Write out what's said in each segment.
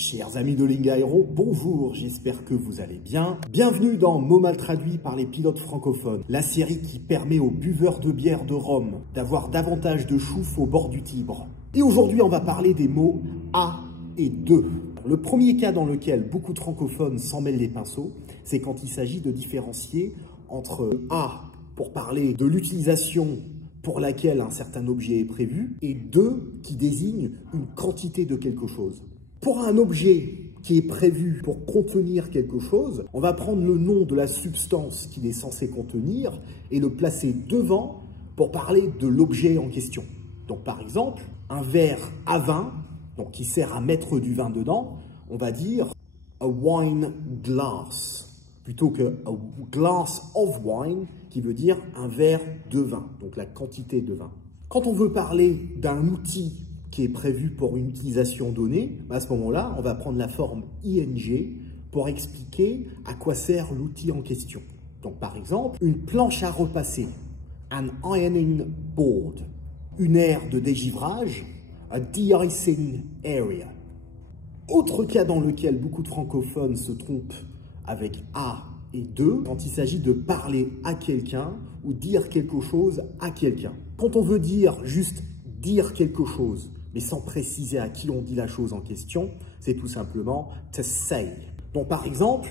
Chers amis de Lingaero, bonjour, j'espère que vous allez bien. Bienvenue dans Mots mal traduits par les pilotes francophones, la série qui permet aux buveurs de bière de Rome d'avoir davantage de chouffe au bord du Tibre. Et aujourd'hui, on va parler des mots « à » et « de ». Le premier cas dans lequel beaucoup de francophones s'en mêlent les pinceaux, c'est quand il s'agit de différencier entre « à » pour parler de l'utilisation pour laquelle un certain objet est prévu, et « de » qui désigne une quantité de quelque chose. Pour un objet qui est prévu pour contenir quelque chose, on va prendre le nom de la substance qu'il est censé contenir et le placer devant pour parler de l'objet en question. Donc par exemple, un verre à vin, donc qui sert à mettre du vin dedans, on va dire « a wine glass » plutôt que « a glass of wine » qui veut dire un verre de vin, donc la quantité de vin. Quand on veut parler d'un outil qui est prévu pour une utilisation donnée, à ce moment-là, on va prendre la forme ing pour expliquer à quoi sert l'outil en question. Donc par exemple, une planche à repasser, an ironing board, une aire de dégivrage, a de-icing area. Autre cas dans lequel beaucoup de francophones se trompent avec à et de, quand il s'agit de parler à quelqu'un ou dire quelque chose à quelqu'un. Quand on veut dire juste dire quelque chose, mais sans préciser à qui on dit la chose en question, c'est tout simplement « to say ». Donc par exemple,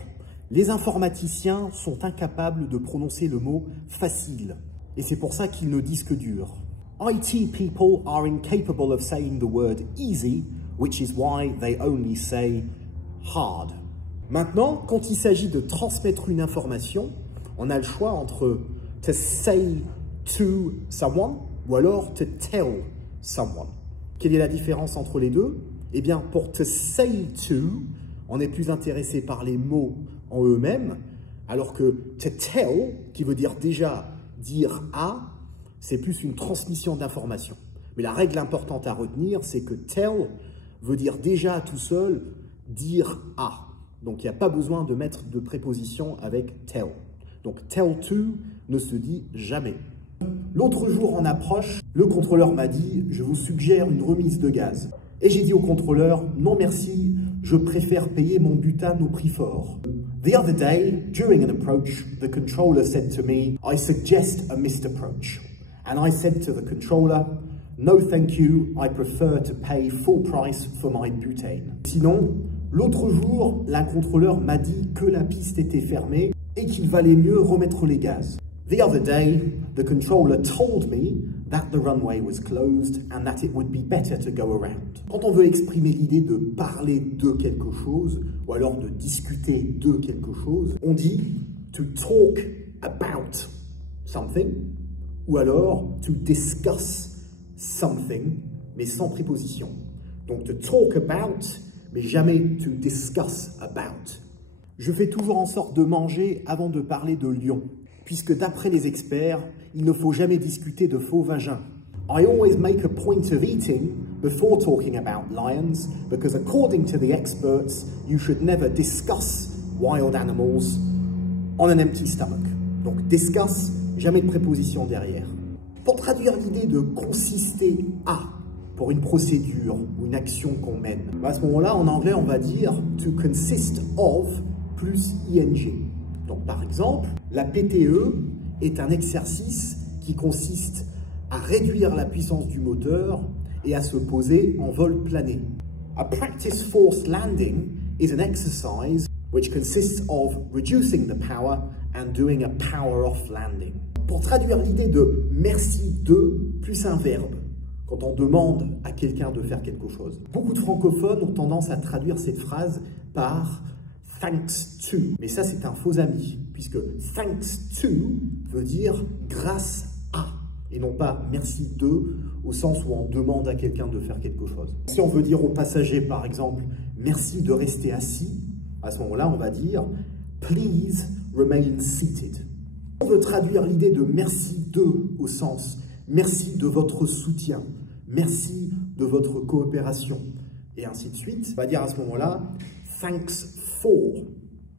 les informaticiens sont incapables de prononcer le mot « facile » et c'est pour ça qu'ils ne disent que dur. IT people are incapable of saying the word « easy », which is why they only say « hard ». Maintenant, quand il s'agit de transmettre une information, on a le choix entre « to say to someone » ou alors « to tell someone ». Quelle est la différence entre les deux? Eh bien, pour to say to, on est plus intéressé par les mots en eux-mêmes, alors que to tell, qui veut dire déjà dire à, c'est plus une transmission d'information. Mais la règle importante à retenir, c'est que tell veut dire déjà tout seul dire à. Donc, il n'y a pas besoin de mettre de préposition avec tell. Donc, tell to ne se dit jamais. L'autre jour en approche, le contrôleur m'a dit « Je vous suggère une remise de gaz ». Et j'ai dit au contrôleur « Non merci, je préfère payer mon butane au prix fort ». The other day, during an approach, the controller said to me « I suggest a missed approach ». And I said to the controller « No thank you, I prefer to pay full price for my butane ». Sinon, l'autre jour, la contrôleur m'a dit que la piste était fermée et qu'il valait mieux remettre les gaz. The other day, the controller told me that the runway was closed and that it would be better to go around. Quand on veut exprimer l'idée de parler de quelque chose, ou alors de discuter de quelque chose, on dit to talk about something, ou alors to discuss something, mais sans préposition. Donc to talk about, mais jamais to discuss about. Je fais toujours en sorte de manger avant de parler de lion, puisque d'après les experts, il ne faut jamais discuter de faux vagins. I always make a point of eating before talking about lions, because according to the experts, you should never discuss wild animals on an empty stomach. Donc discuss, jamais de préposition derrière. Pour traduire l'idée de consister à pour une procédure ou une action qu'on mène, à ce moment-là, en anglais, on va dire to consist of plus ing. Donc, par exemple, la PTE est un exercice qui consiste à réduire la puissance du moteur et à se poser en vol plané. A practice forced landing is an exercise which consists of reducing the power and doing a power-off landing. Pour traduire l'idée de merci de plus un verbe, quand on demande à quelqu'un de faire quelque chose. Beaucoup de francophones ont tendance à traduire cette phrase par thanks to. Mais ça, c'est un faux ami, puisque thanks to veut dire grâce à, et non pas merci de, au sens où on demande à quelqu'un de faire quelque chose. Si on veut dire aux passagers, par exemple, merci de rester assis, à ce moment-là, on va dire please remain seated. On veut traduire l'idée de merci de au sens merci de votre soutien, merci de votre coopération, et ainsi de suite. On va dire à ce moment-là thanks for.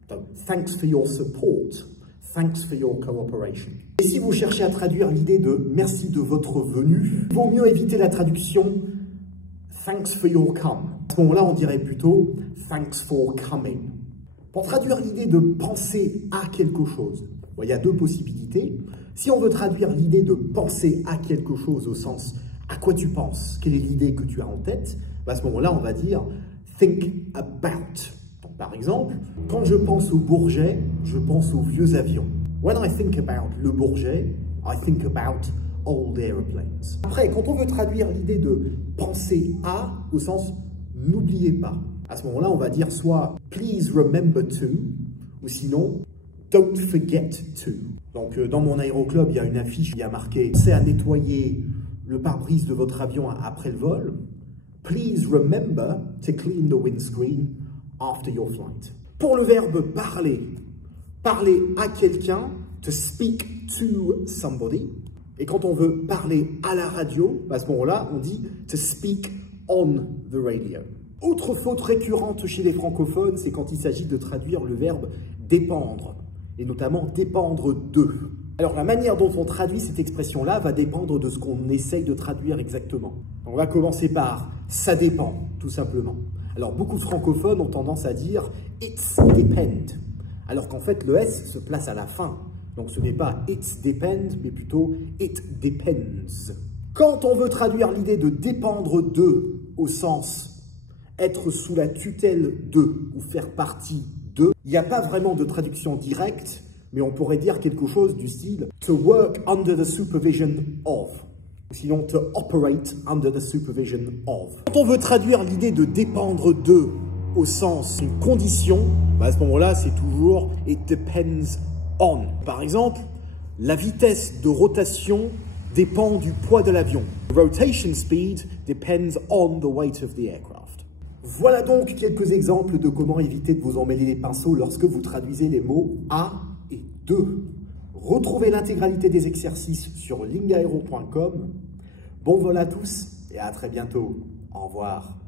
Donc, thanks for your support. Thanks for your cooperation. Et si vous cherchez à traduire l'idée de merci de votre venue, il vaut mieux éviter la traduction thanks for your come. À ce moment-là, on dirait plutôt thanks for coming. Pour traduire l'idée de penser à quelque chose, bon, il y a deux possibilités. Si on veut traduire l'idée de penser à quelque chose au sens à quoi tu penses, quelle est l'idée que tu as en tête, à ce moment-là, on va dire think about. Donc, par exemple, quand je pense au Bourget, je pense aux vieux avions. When I think about le Bourget, I think about old airplanes. Après, quand on veut traduire l'idée de penser à au sens n'oubliez pas, à ce moment-là, on va dire soit please remember to, ou sinon don't forget to. Donc, dans mon aéroclub, il y a une affiche qui a marqué pensez à nettoyer le pare-brise de votre avion après le vol. Please remember to clean the windscreen after your flight. Pour le verbe parler, parler à quelqu'un, to speak to somebody. Et quand on veut parler à la radio, à ce moment-là, on dit to speak on the radio. Autre faute récurrente chez les francophones, c'est quand il s'agit de traduire le verbe dépendre, et notamment dépendre de. Alors la manière dont on traduit cette expression-là va dépendre de ce qu'on essaye de traduire exactement. On va commencer par « ça dépend », tout simplement. Alors beaucoup de francophones ont tendance à dire « it's depend », alors qu'en fait le S se place à la fin. Donc ce n'est pas « it's depend », mais plutôt « it depends ». Quand on veut traduire l'idée de dépendre de au sens être sous la tutelle de ou faire partie de, il n'y a pas vraiment de traduction directe, mais on pourrait dire quelque chose du style « to work under the supervision of », sinon « to operate under the supervision of ». Quand on veut traduire l'idée de dépendre de au sens une condition, à ce moment-là, c'est toujours « it depends on ». Par exemple, la vitesse de rotation dépend du poids de l'avion. The rotation speed depends on the weight of the aircraft. Voilà donc quelques exemples de comment éviter de vous emmêler les pinceaux lorsque vous traduisez les mots « à » et « de ». Retrouvez l'intégralité des exercices sur lingaero.com. Bon vol à tous et à très bientôt. Au revoir.